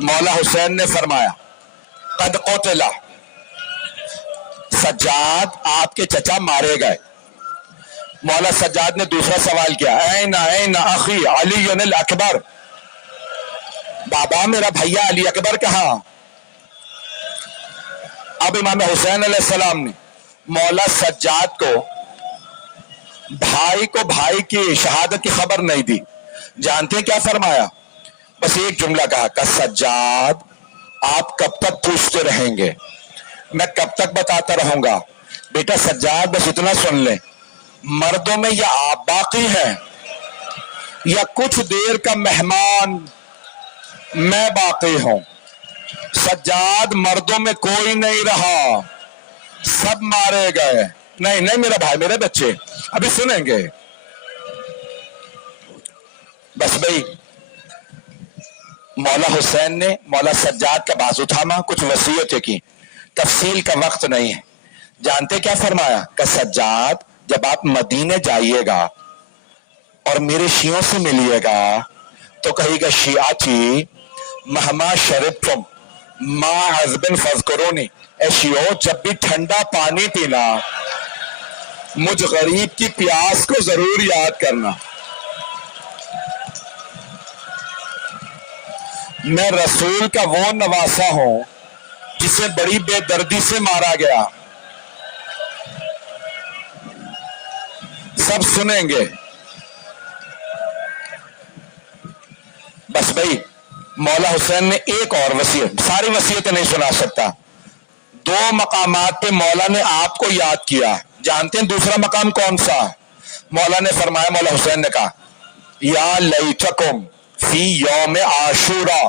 مولا حسین نے فرمایا قد قتل، سجاد آپ کے چچا مارے گئے۔ مولا سجاد نے دوسرا سوال کیا این این اخی علی الاکبر، بابا میرا بھیا علی اکبر کہاں؟ اب امام حسین علیہ السلام نے مولا سجاد کو بھائی کی شہادت کی خبر نہیں دی۔ جانتے ہیں کیا فرمایا؟ بس ایک جملہ کہا کہ سجاد آپ کب تک پوچھتے رہیں گے، میں کب تک بتاتا رہوں گا؟ بیٹا سجاد بس اتنا سن لیں، مردوں میں یا آپ باقی ہیں یا کچھ دیر کا مہمان میں باقی ہوں۔ سجاد مردوں میں کوئی نہیں رہا، سب مارے گئے۔ نہیں میرا بھائی، میرے بچے ابھی سنیں گے۔ بس بھائی مولا حسین نے مولا سجاد کا بازو تھاما، کچھ وصیتیں کی، تفصیل کا وقت نہیں ہے۔ جانتے کیا فرمایا کہ سجاد جب آپ مدینے جائیے گا اور میرے شیعوں سے ملیے گا تو کہے گا شیعاتی مہما شربتم ما عذبن فذکرونی، اے شیعو جب بھی ٹھنڈا پانی پینا مجھ غریب کی پیاس کو ضرور یاد کرنا۔ میں رسول کا وہ نواسا ہوں جسے بڑی بے دردی سے مارا گیا۔ سب سنیں گے۔ بس بھائی مولا حسین نے ایک اور وصیت، ساری وصیتیں نہیں سنا سکتا، دو مقامات پہ مولا نے آپ کو یاد کیا۔ جانتے ہیں دوسرا مقام کون سا؟ مولا نے فرمایا، مولا حسین نے کہا یا لیتکم فی یوم عاشورا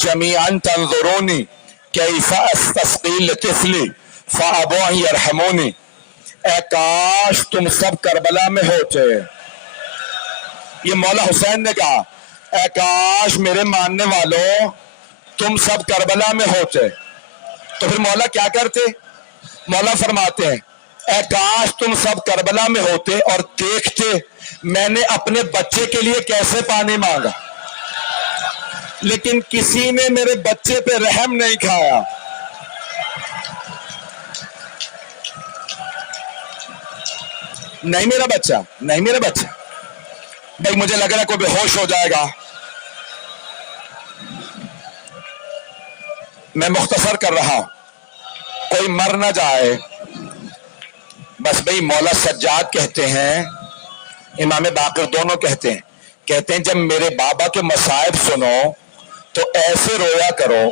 جمیعا تنظرونی کیف استسقی لطفلی فابوا ان یرحمونی، اے کاش تم سب کربلا میں ہوتے۔ یہ مولا حسین نے کہا اے کاش میرے ماننے والوں تم سب کربلا میں ہوتے۔ تو پھر مولا کیا کرتے؟ مولا فرماتے ہیں اے کاش تم سب کربلا میں ہوتے اور دیکھتے میں نے اپنے بچے کے لیے کیسے پانی مانگا، لیکن کسی نے میرے بچے پہ رحم نہیں کھایا۔ نہیں میرا بچہ، نہیں میرا بچہ۔ بھائی مجھے لگ رہا ہے کوئی بے ہوش ہو جائے گا، میں مختصر کر رہا ہوں، کوئی مر نہ جائے۔ بس بھائی مولا سجاد کہتے ہیں، امام باقر دونوں کہتے ہیں جب میرے بابا کے مصائب سنو تو ایسے رویا کرو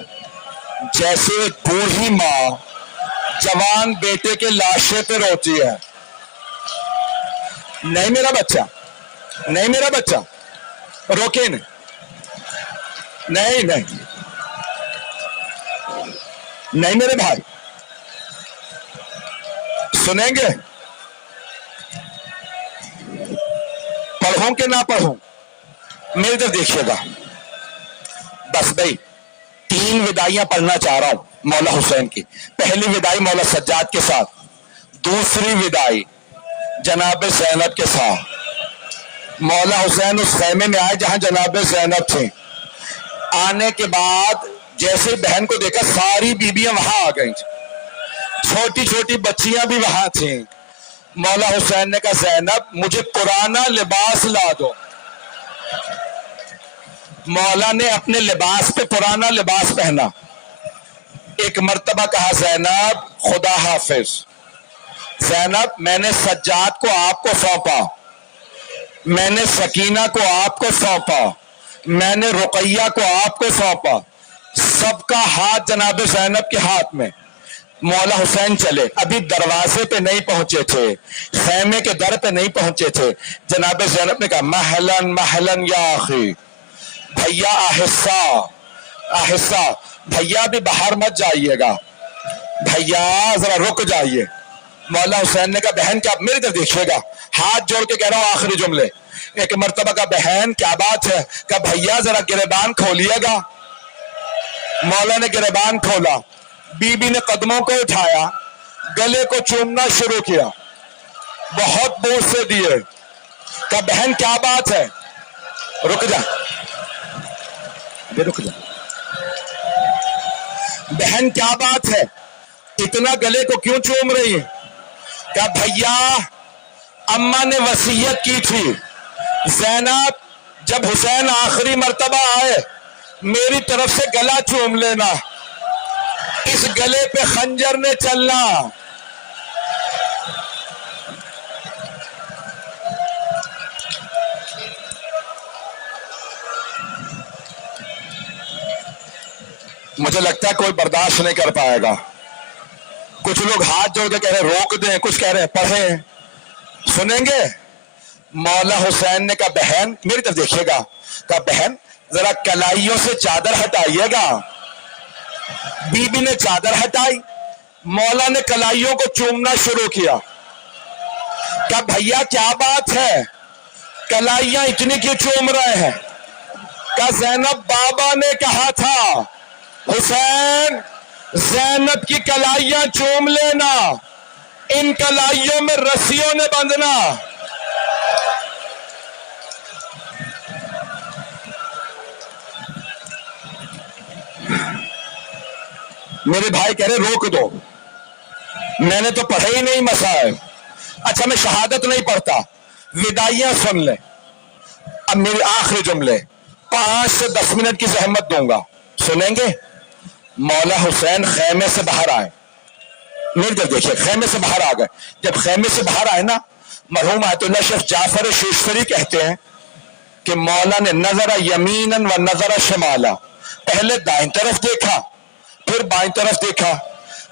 جیسے بوڑھی ماں جوان بیٹے کے لاشے پہ روتی ہے۔ نہیں میرا بچہ، نہیں میرا بچہ، روکے نہیں میرے بھائی، سنیں گے؟ پڑھوں کہ نہ پڑھوں؟ میری طرف دیکھیے گا۔ بس بھائی 3 وداعیاں پڑھنا چاہ رہا ہوں مولا حسین کی۔ پہلی وداعی مولا سجاد کے ساتھ، دوسری وداعی جناب زینب کے ساتھ۔ مولا حسین اس خیمے میں آئے جہاں جناب زینب تھے، آنے کے بعد جیسے بہن کو دیکھا ساری بیویاں وہاں آ گئیں، چھوٹی چھوٹی بچیاں بھی وہاں تھیں۔ مولا حسین نے کہا زینب مجھے پرانا لباس لا دو۔ مولا نے اپنے لباس پہ پرانا لباس پہنا۔ ایک مرتبہ کہا زینب خدا حافظ، زینب میں نے سجاد کو آپ کو سونپا، میں نے سکینہ کو آپ کو سونپا، میں نے رقیہ کو آپ کو سونپا۔ سب کا ہاتھ جناب زینب کے ہاتھ میں۔ مولا حسین چلے، ابھی دروازے پہ نہیں پہنچے تھے، خیمے کے در پہ نہیں پہنچے تھے، جناب زینب نے کہا محلن محلن یا اخی، بھیا آہستہ آہستہ، بھیا بھی باہر مت جائیے گا، بھیا ذرا رک جائیے۔ مولا حسین نے کہا بہن کیا، میری طرف دیکھیے گا، ہاتھ جوڑ کے کہہ رہا ہوں آخری جملے۔ ایک مرتبہ کا بہن کیا بات ہے، کہ بھیا ذرا گریبان کھولیے گا۔ مولا نے گریبان کھولا، بی بی نے قدموں کو اٹھایا، گلے کو چومنا شروع کیا، بہت بوسے دیے۔ کہ بہن کیا بات ہے، رک جا، رک جا، بہن کیا بات ہے اتنا گلے کو کیوں چوم رہی ہے؟ کہا بھیا اماں نے وصیت کی تھی زینب جب حسین آخری مرتبہ آئے میری طرف سے گلا چوم لینا، اس گلے پہ خنجر نے چلنا۔ مجھے لگتا ہے کوئی برداشت نہیں کر پائے گا۔ کچھ لوگ ہاتھ جوڑ کے کہہ رہے روک دیں، کچھ کہہ رہے پڑھیں، سنیں گے؟ مولا حسین نے کہا بہن میری طرف دیکھیے گا، کہا بہن ذرا کلائیوں سے چادر ہٹائیے گا۔ بی بی نے چادر ہٹائی، مولا نے کلائیوں کو چومنا شروع کیا۔ کہا بھیا کیا بات ہے کلائیاں اتنی کیوں چوم رہے ہیں؟ کہا زینب بابا نے کہا تھا حسین زینب کی کلائیاں چوم لینا، ان کلائیوں میں رسیوں نے بندھنا۔ میرے بھائی کہہ رہے روک دو، میں نے تو پڑھے ہی نہیں مسائل۔ اچھا میں شہادت نہیں پڑھتا، وداعیاں سن لیں۔ اب میرے آخری جملے 5 سے 10 منٹ کی زحمت دوں گا، سنیں گے؟ مولا حسین خیمے سے باہر آئے، میری طرف دیکھیے، خیمے سے باہر آ گئے۔ جب خیمے سے باہر آئے نا، مرحوم آیت اللہ شیخ جعفر شیشتری کہتے ہیں کہ مولا نے نظر یمیناً و نظر شمالا، پہلے دائیں طرف دیکھا پھر بائیں طرف دیکھا،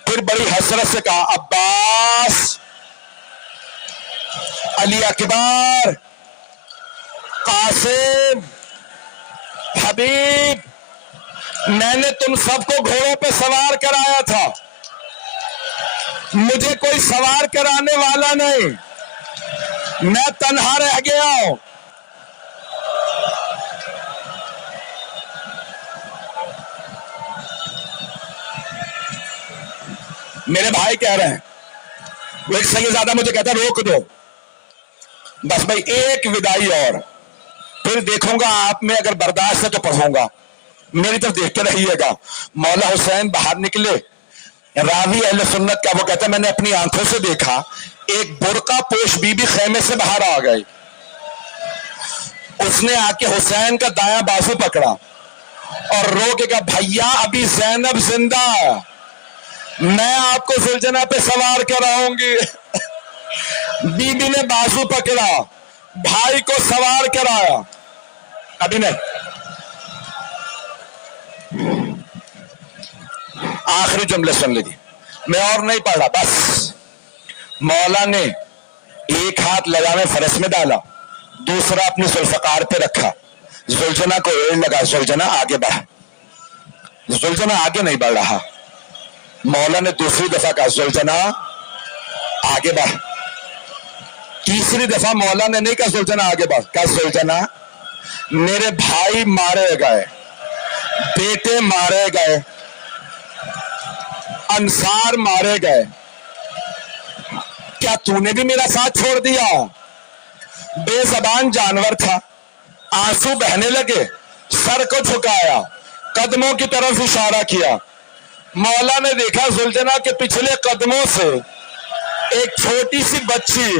پھر بڑی حسرت سے کہا عباس، علی اکبر، قاسم، حبیب، میں نے تم سب کو گھوڑوں پہ سوار کرایا تھا، مجھے کوئی سوار کرانے والا نہیں، میں تنہا رہ گیا ہوں۔ میرے بھائی کہہ رہے ہیں، وہ ایک سیدزادہ مجھے کہتا روک دو، بس بھائی ایک ودائی اور، پھر دیکھوں گا آپ میں اگر برداشت ہے تو پڑھوں گا، میری طرف دیکھتے رہیے گا۔ مولا حسین باہر نکلے، راوی اہل سنت کا وہ کہتا ہے میں نے اپنی آنکھوں سے دیکھا ایک برقع پوش بی بی خیمے سے باہر آ گئی، اس نے آ کے حسین کا دایاں بازو پکڑا اور رو کے کہا بھیا ابھی زینب زندہ ہے، میں آپ کو زلجنہ پہ سوار کراؤں گی۔ بی بی نے بازو پکڑا، بھائی کو سوار کرایا، ابھی نہیں۔ آخری جملے سن لیجیے، میں اور نہیں پڑھ رہا، بس مولا نے ایک ہاتھ لگامے فرس میں ڈالا، دوسرا اپنی ذوالفقار پہ رکھا، زلجنہ کو ایڑ لگا، زلجنہ آگے بڑھ، زلجنہ آگے نہیں بڑھ رہا، مولا نے دوسری دفعہ کہا زلجنہ آگے بڑھ، تیسری دفعہ مولا نے نہیں کہا زلجنہ آگے بڑھ، کہا زلجنہ میرے بھائی مارے گئے، بیٹے مارے گئے، انصار مارے گئے، کیا تو نے بھی میرا ساتھ چھوڑ دیا؟ بے زبان جانور تھا، آنسو بہنے لگے، سر کو جھکایا، قدموں کی طرف اشارہ کیا۔ مولا نے دیکھا زلجنہ کے پچھلے قدموں سے ایک چھوٹی سی بچی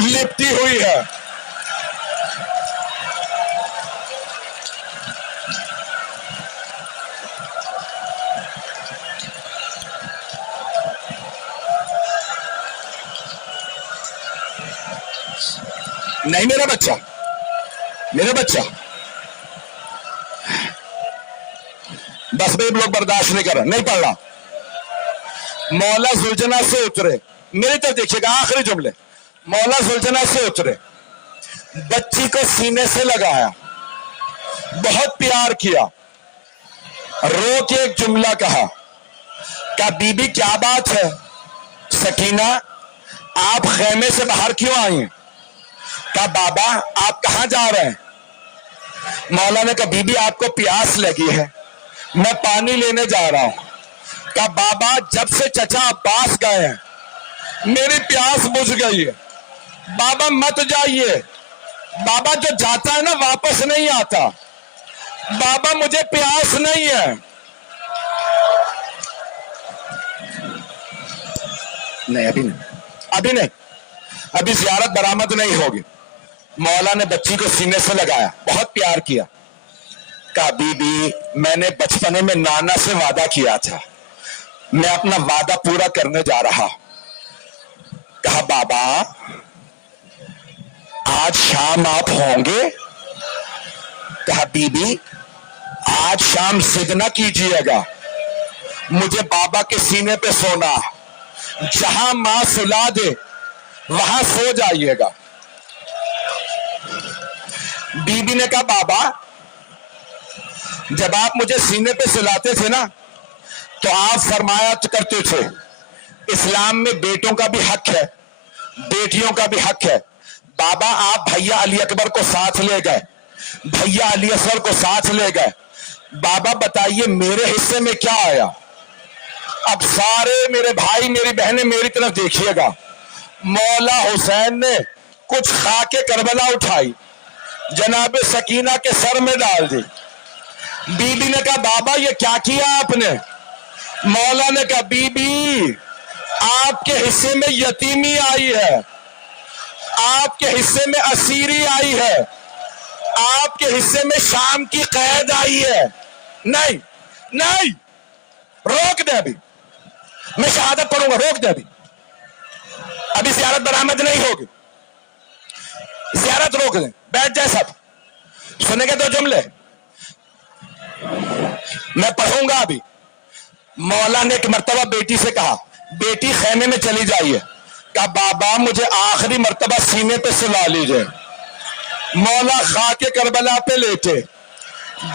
لپٹی ہوئی ہے۔ نہیں میرا بچہ، میرا بچہ، بس بھائی لوگ برداشت نہیں کر رہا، نہیں پڑھ رہا۔ مولا زلجنہ سے اترے، میری طرف دیکھیے گا، آخری جملے، مولا زلجنہ سے اترے، بچی کو سینے سے لگایا، بہت پیار کیا، رو کے ایک جملہ کہا، کہا بی بی کیا بات ہے سکینہ، آپ خیمے سے باہر کیوں آئی ہیں؟ کہا بابا آپ کہاں جا رہے ہیں؟ مولا نے کہا بی بی آپ کو پیاس لگی ہے، میں پانی لینے جا رہا ہوں۔ کہا بابا جب سے چچا عباس گئے ہیں میری پیاس بجھ گئی ہے، بابا مت جائیے، بابا جو جاتا ہے نا واپس نہیں آتا، بابا مجھے پیاس نہیں ہے۔ نہیں ابھی نہیں ابھی زیارت برآمد نہیں ہوگی. مولا نے بچی کو سینے سے لگایا, بہت پیار کیا. کہا بی بی میں نے بچپنے میں نانا سے وعدہ کیا تھا, میں اپنا وعدہ پورا کرنے جا رہا. کہا بابا آج شام آپ ہوں گے؟ کہا بی بی آج شام ضد نہ کیجیے گا, مجھے بابا کے سینے پہ سونا, جہاں ماں سلا دے وہاں سو جائیے گا. بی بی نے کہا بابا جب آپ مجھے سینے پہ سلاتے تھے نا تو آپ فرمایا کرتے تھے اسلام میں بیٹوں کا بھی حق ہے, بیٹیوں کا بھی حق ہے. بابا آپ بھیا علی اکبر کو ساتھ لے گئے, بھیا علی اصغر کو ساتھ لے گئے. بابا بتائیے میرے حصے میں کیا آیا؟ اب سارے میرے بھائی میری بہنیں میری طرف دیکھیے گا. مولا حسین نے کچھ خاک کربلا اٹھائی, جناب سکینہ کے سر میں ڈال دی. بی بی نے کہا بابا یہ کیا کیا آپ نے؟ مولا نے کہا بی بی آپ کے حصے میں یتیمی آئی ہے, آپ کے حصے میں اسیری آئی ہے, آپ کے حصے میں شام کی قید آئی ہے. نہیں روک دے, ابھی میں شہادت پڑھوں گا, روک دے, ابھی زیارت برآمد نہیں ہوگی, زیارت روک دیں, بیٹھ جائے سب. سنیں گے دو جملے میں پڑھوں گا ابھی. مولا نے ایک مرتبہ بیٹی سے کہا بیٹی خیمے میں چلی جائیے. کہا بابا مجھے آخری مرتبہ سینے پہ سلا لیجئے. مولا خاک کربلا پہ لیٹے,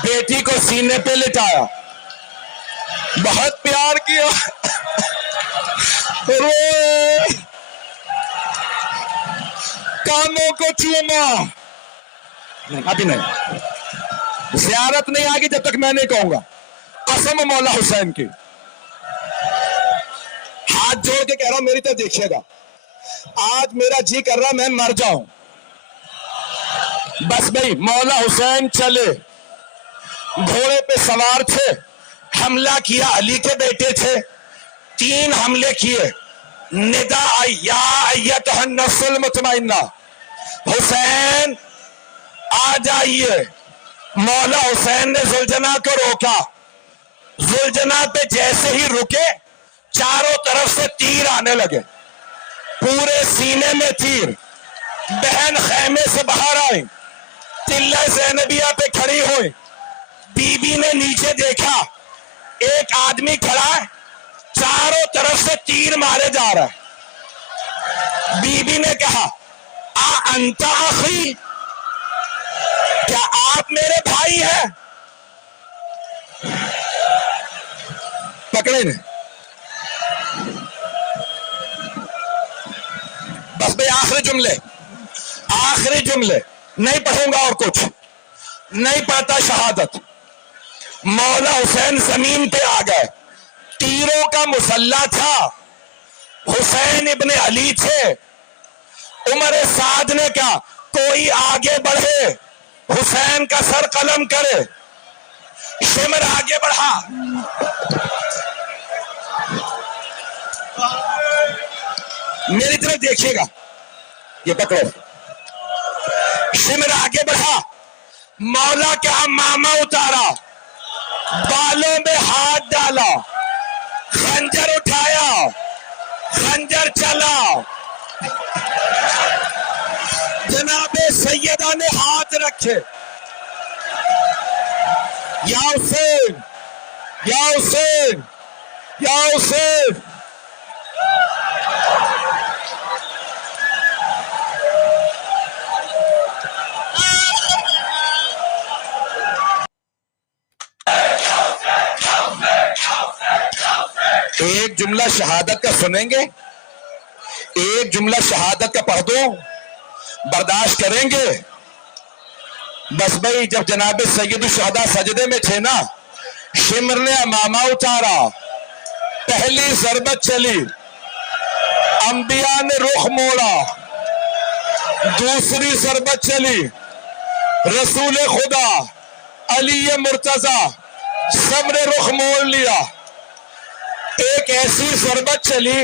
بیٹی کو سینے پہ لٹایا, بہت پیار کیا, روئے, کانوں کو چوما. ابھی نہیں, زیارت نہیں آگی جب تک میں نہیں کہوں گا. قسم مولا حسین کی, ہاتھ جوڑ کے کہہ رہا ہوں میری طرف دیکھیے گا. آج میرا جی کر رہا میں مر جاؤں. بس بھائی مولا حسین چلے, گھوڑے پہ سوار تھے, حملہ کیا, علی کے بیٹے تھے, 3 حملے کیے. ندا آئی یا ایتھا النفس المطمئنہ, حسین آ جائیے. مولا حسین نے زلجنا کو روکا. زلجنا پہ جیسے ہی رکے چاروں طرف سے تیر آنے لگے, پورے سینے میں تیر. بہن خیمے سے باہر آئی, تلہ زینبیہ پہ کھڑی ہوئی. بی بی نے نیچے دیکھا ایک آدمی کھڑا ہے, چاروں طرف سے تیر مارے جا رہا ہے. بی بی نے کہا انت اخی, کیا آپ میرے بھائی ہیں؟ پکڑے نے. بس بھائی آخری جملے نہیں پڑھوں گا, اور کچھ نہیں پڑھتا. شہادت. مولا حسین زمین پہ آ گئے, تیروں کا مسلح تھا. حسین ابن علی تھے. عمر سعد نے کہا کوئی آگے بڑھے, حسین کا سر قلم کرے. شمر آگے بڑھا, میری طرف دیکھیے گا, یہ پکڑو. شمر آگے بڑھا, مولا کے امامہ اتارا, بالوں میں ہاتھ ڈالا, خنجر اٹھایا, خنجر چلا. جناب سیدہ نے ہاتھ رکھے, یا حسین یا حسین یا حسین. ایک جملہ شہادت کا سنیں گے, ایک جملہ شہادت کا پڑھ دو, برداشت کریں گے؟ بس بھائی جب جناب سید الشہداء سجدے میں تھے نا, شمر نے امامہ اتارا, پہلی ضربت چلی, انبیاء نے رخ موڑا, دوسری ضربت چلی, رسول خدا علی مرتضی سب نے رخ موڑ لیا. ایک ایسی ضربت چلی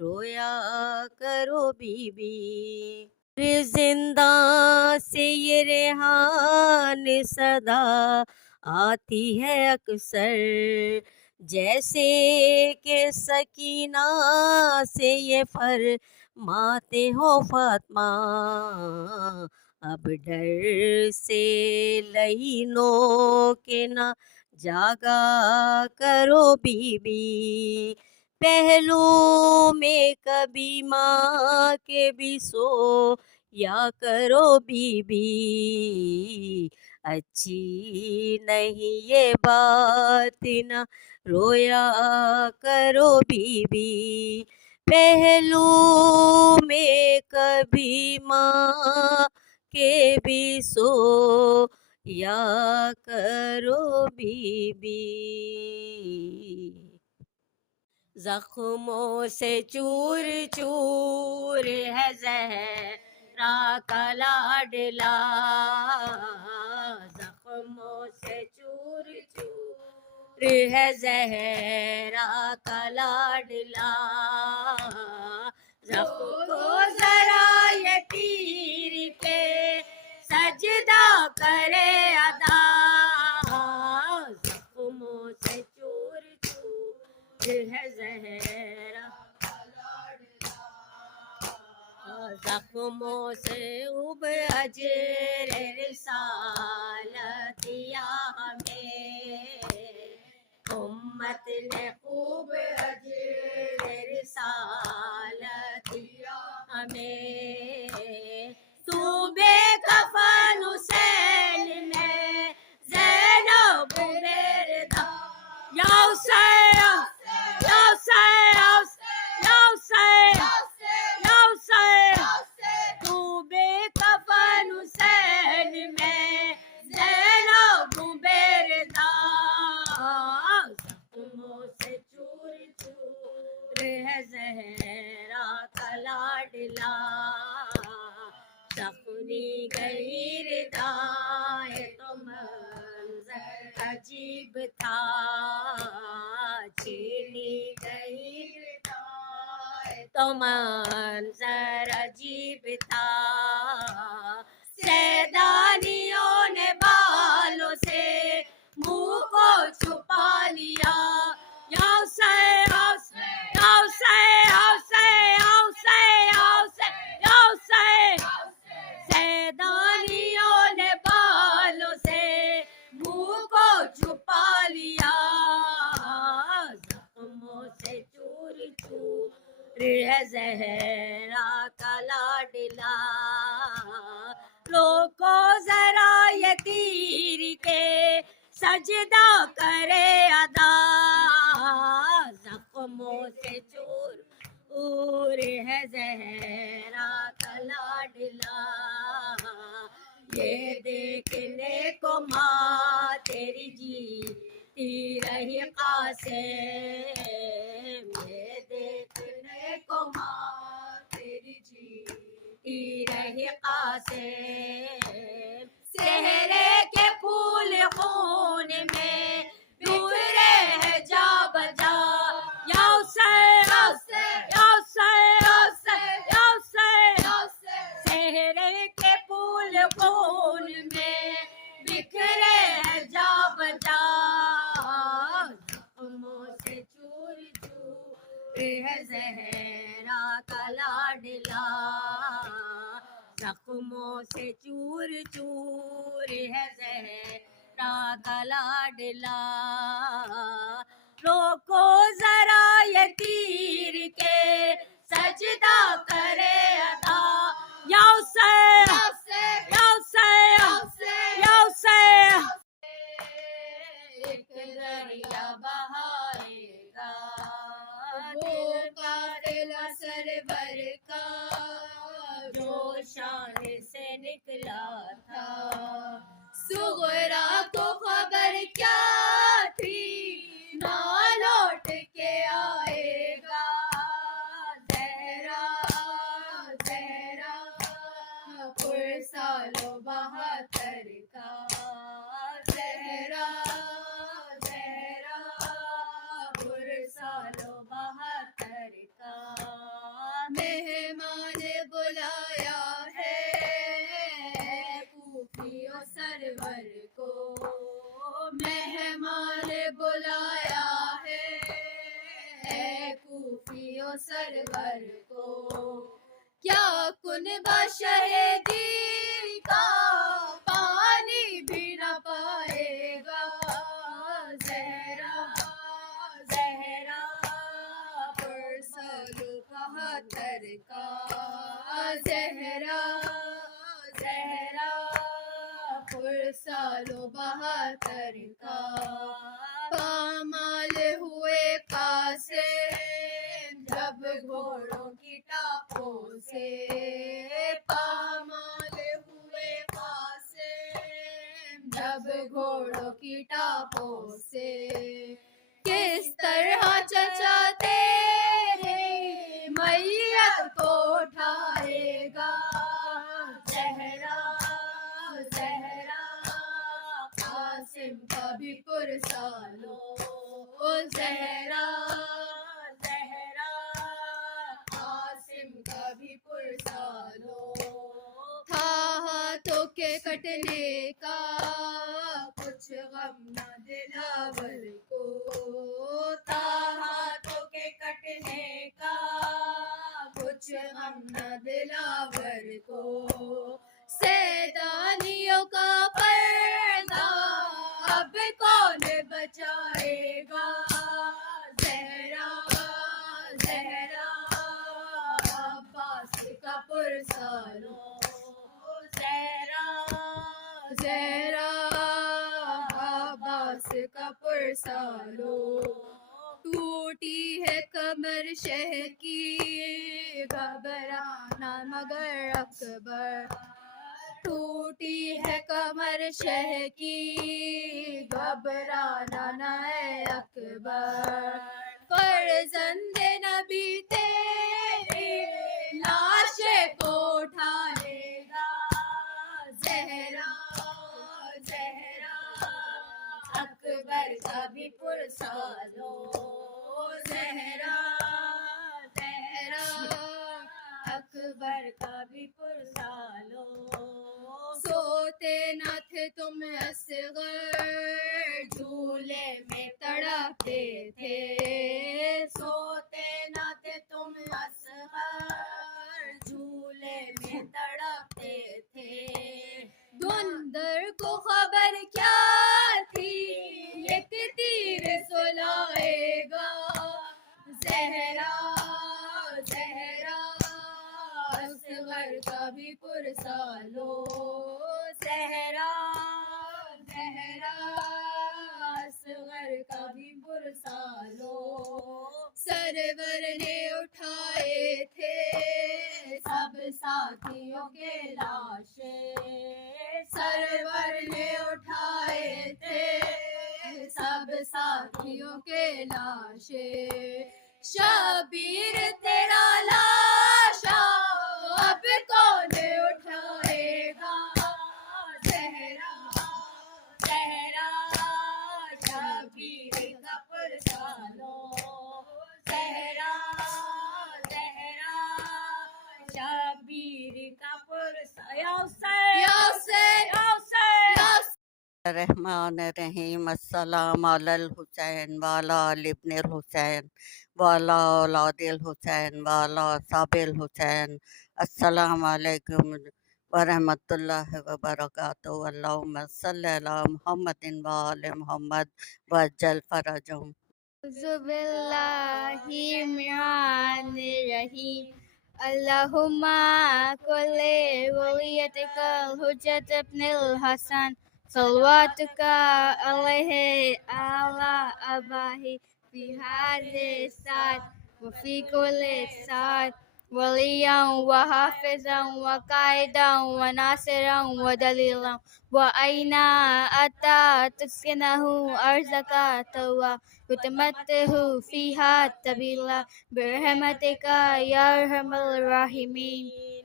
رویا کرو بی بی زنداں سے یہ ریحان صدا آتی ہے اکثر جیسے کہ سکینہ سے یہ فرماتے ہو فاطمہ اب ڈر سے لہینوں کے نہ جاگا کرو بی بی پہلو میں کبھی ماں کے بھی سو یا کرو بی بی اچھی نہیں یہ بات نہ رویا کرو بی بی پہلو میں کبھی ماں کے بھی سو یا کرو بی بی زخموں سے چور چور ہے زہرا کا لاڈلا زخموں سے چور چور ہے زہرا کا لاڈلا زخم کو ذرا یہ تیر پہ سجدہ کرے ادا زخموں سے چور چور ہے زہرا زخموں سے اب اجر رسالت دیا ہمیں امت نے خوب اجر رسالت دیا ہمیں صوبے کفن حسین میں زینب بیردہ یا حسین یا حسین یا حسین یا حسین صوبے کفن حسین میں زینب بیردہ زخموں سے چور چور ہے زہرا کا لاڈلا سخنی گئی ردائے تو منظر عجیب تھا چھینی گئی ردائے تو منظر عجیب تھا سیدانیوں نے بالوں سے منہ کو چھپا لیا یا حسین یا حسین یا حسین یا حسین یا حسین سیدانیوں نے بالوں سے منہ کو چھپا لیا زخموں سے چور چور ہے زہرا کا لاڈلا روکو ذرا یہ تیر کے سجدہ کرے ادا زخموں سے چور ہے زہرا کا لاڈلا یہ دیکھنے کو ماں تیری جیتی رہی قاسم یہ دیکھنے کو ماں تیری جیتی رہی قاسم سہرے کے پھول خون میں ڈوب رہے جا بجا یا حسین یا حسین یا حسین سہرے کے پھول خون میں بکھرے جا بجا زخموں سے چور چور ہے زہرا کا لاڈلا زخموں سے چور چور ہے زہرا کا لاڈلا روکو ذرا یہ تیر کے سجدہ کرے ادا یا حسین یا حسین یا حسین ایک دریا بہائے گا وہ قاتل سرور کا جو شان سے نکلا تھا صغرا کو خبر کیا تھی نہ لوٹ کے آئے گا زہرا زہرا پرسال و 72 کا زہرا زہرا پرسال و 72 کا سرور کو کیا کنبہ شہیدی کا پانی بھی نہ پائے گا زہرا زہرا پرسال 72 کا زہرا زہرا پرسال 72 کا پامال ہوئے قاسم جب گھوڑوں کی ٹاپوں سے پامال ہوئے قاسم جب گھوڑوں کی ٹاپوں سے کس طرح چچا تیرے میت کو اٹھائے گا زہرا زہرا قاسم کا بھی پرسالو زہرا زہرا قاسم کا بھی پرسالو تھا ہاتھوں کے کٹنے کا کچھ غم نہ دلاور کو تھا ہاتھوں کے کٹنے کا کچھ غم نہ دلاور کو سیدانیوں کا پردہ اب کون بچائے گا زہرا زہرا عباس کا پرسالو زہرا زہرا عباس کا پرسالو ٹوٹی ہے کمر شہ کی گھبرانا مگر اکبر ٹوٹی ہے کمر شہ کی گھبرانا نہ ہے اکبر فرزند نبی تیرے لاشے کو اٹھائے گا زہرا زہرا اکبر کا بھی پرسالو زہرا زہرا اکبر کا بھی پرسالو سوتے نہ تھے تم اصغر جھولے میں تڑپتے تھے سوتے نہ تھے تم اصغر جھولے میں تڑپتے تھے دندر کو خبر کیا تھی ایک تیر سلائے گا زہرا زہرا اصغر کا بھی پرسالو زہرا زہرا اصغر کا بھی پرسالو سرور نے اٹھائے تھے سب ساتھیوں کے لاشے سرور نے اٹھائے تھے سب ساتھیوں کے لاشے شبیر تیرا لاشا اب کون اٹھائے گا زہرا زہرا شبیر کا پرسالو زہرا زہرا شبیر کا الرحمن الرحیم السلام علی الحسین والا ابن الحسین والا اولاد الحسین والا صاب الحسین السلام علیکم ورحمۃ اللہ وبرکاتہ اللہم صلی علی محمد وآل محمد وعجل فرجہم اعوذ باللہ من الرحیم اللہم کل ولیتک الحجت ابن الحسن صلواتک علیہ اعلی اباہی فی هذه الساعة وفي كل ساعة وليا وحافظا وقائدا وناصرا ودليلا وأين أتى تسكنه أرزك توا وتمته فيها تبيلا برحمتك يا أرحم الراحمين